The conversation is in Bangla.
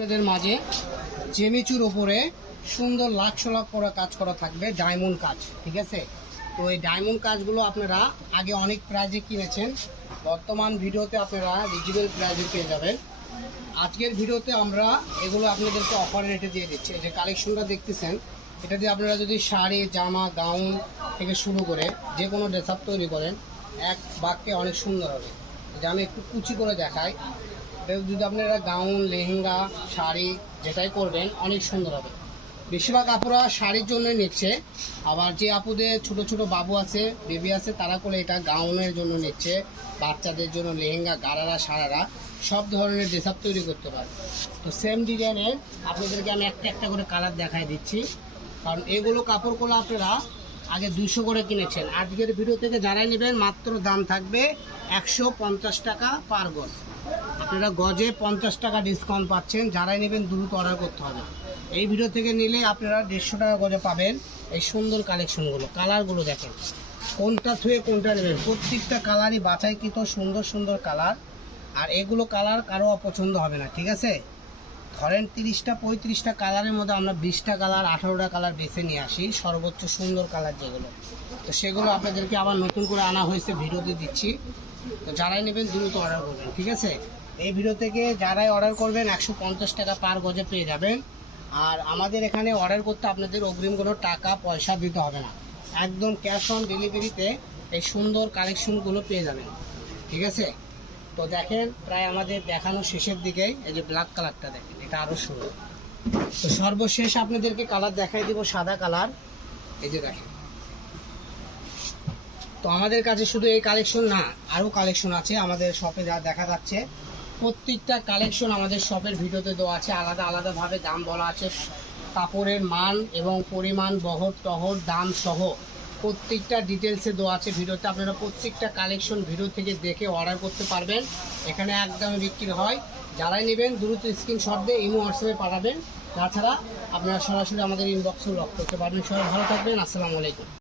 আপনাদের মাঝে জেমিচুর ওপরে সুন্দর লাখ করা কাজ করা থাকবে, ডায়মন্ড কাজ। ঠিক আছে, তো এই ডায়মন্ড কাজগুলো আপনারা আগে অনেক প্রাইজে কিনেছেন, বর্তমান ভিডিওতে আপনারা রিজনেবল প্রাইজে পেয়ে যাবেন। আজকের ভিডিওতে আমরা এগুলো আপনাদেরকে অফার রেটে দিয়ে দিচ্ছি। এই যে কালেকশনটা দেখতেছেন, এটা দিয়ে আপনারা যদি শাড়ি, জামা, গাউন থেকে শুরু করে যে কোনো ড্রেস আপ তৈরি করেন, এক বাক্যে অনেক সুন্দর হবে। যে আমি একটু কুচি করে দেখাই, যদি আপনারা গাউন, লেহেঙ্গা, শাড়ি যেটাই করবেন অনেক সুন্দর হবে। বেশিরভাগ আপুরা শাড়ির জন্য নিচ্ছে, আবার যে আপুদের ছোট ছোট বাবু আছে, বেবি আছে, তারা করে এটা গাউনের জন্য নিচ্ছে, বাচ্চাদের জন্য লেহেঙ্গা, গারারা, সারারা সব ধরনের ড্রেস আপ তৈরি করতে পারে। তো সেম ডিজাইনের আপনাদেরকে আমি একটা একটা করে কালার দেখাই দিচ্ছি, কারণ এগুলো কাপড়গুলো আপনারা আগে 200 করে কিনেছেন। আজকের ভিডিও থেকে যারাই নেবেন মাত্র দাম থাকবে 150 টাকা পার গজ। আপনারা গজে 50 টাকা ডিসকাউন্ট পাচ্ছেন। যারাই নেবেন দ্রুত অর্ডার করতে হবে। এই ভিডিও থেকে নিলে আপনারা 150 টাকা গজে পাবেন এই সুন্দর কালেকশনগুলো। কালারগুলো দেখেন, কোনটা থুয়ে কোনটা নেবেন, প্রত্যেকটা কালারই বাছাইকৃত সুন্দর সুন্দর কালার। আর এগুলো কালার কারো অপছন্দ হবে না। ঠিক আছে, ধরেন 30টা 35টা কালারের মধ্যে আমরা 20টা কালার, 18টা কালার বেছে নিয়ে আসি, সর্বোচ্চ সুন্দর কালার যেগুলো। তো সেগুলো আপনাদেরকে আবার নতুন করে আনা হয়েছে, ভিডিওতে দিচ্ছি। তো যারাই নেবেন দ্রুত অর্ডার করবেন। ঠিক আছে, এই ভিডিও থেকে যারাই অর্ডার করবেন 150 টাকা পার গজে পেয়ে যাবেন। আর আমাদের এখানে অর্ডার করতে আপনাদের অগ্রিম কোনো টাকা পয়সা দিতে হবে না, একদম ক্যাশ অন ডেলিভারিতে এই সুন্দর কালেকশনগুলো পেয়ে যাবেন। ঠিক আছে, তো দেখেন প্রায় আমাদের দেখানো শেষের দিকে। এই যে ব্ল্যাক কালারটা দেখেন, এটা আরও সুন্দর। তো সর্বশেষ আপনাদেরকে কালার দেখাই দিব, সাদা কালার। এই যে দেখেন, তো আমাদের কাছে শুধু এই কালেকশন না, আরও কালেকশন আছে আমাদের শপে যা দেখা যাচ্ছে। প্রত্যেকটা কালেকশন আমাদের শপের ভিডিওতে দেওয়া আছে, আলাদা আলাদাভাবে দাম বলা আছে। কাপড়ের মান এবং পরিমাণ, বহর টহর, দাম সহ প্রত্যেকটা ডিটেলসে দেওয়া আছে ভিডিওতে। আপনারা প্রত্যেকটা কালেকশন ভিডিও থেকে দেখে অর্ডার করতে পারবেন। এখানে একদমই বিক্রি হয়। যারাই নেবেন দ্রুত স্ক্রিনশট দিয়ে ইমো হোয়াটসঅ্যাপে পাঠাবেন। তাছাড়া আপনারা সরাসরি আমাদের ইনবক্সেও লক করতে পারবেন। সবাই ভালো থাকবেন, আসসালামু আলাইকুম।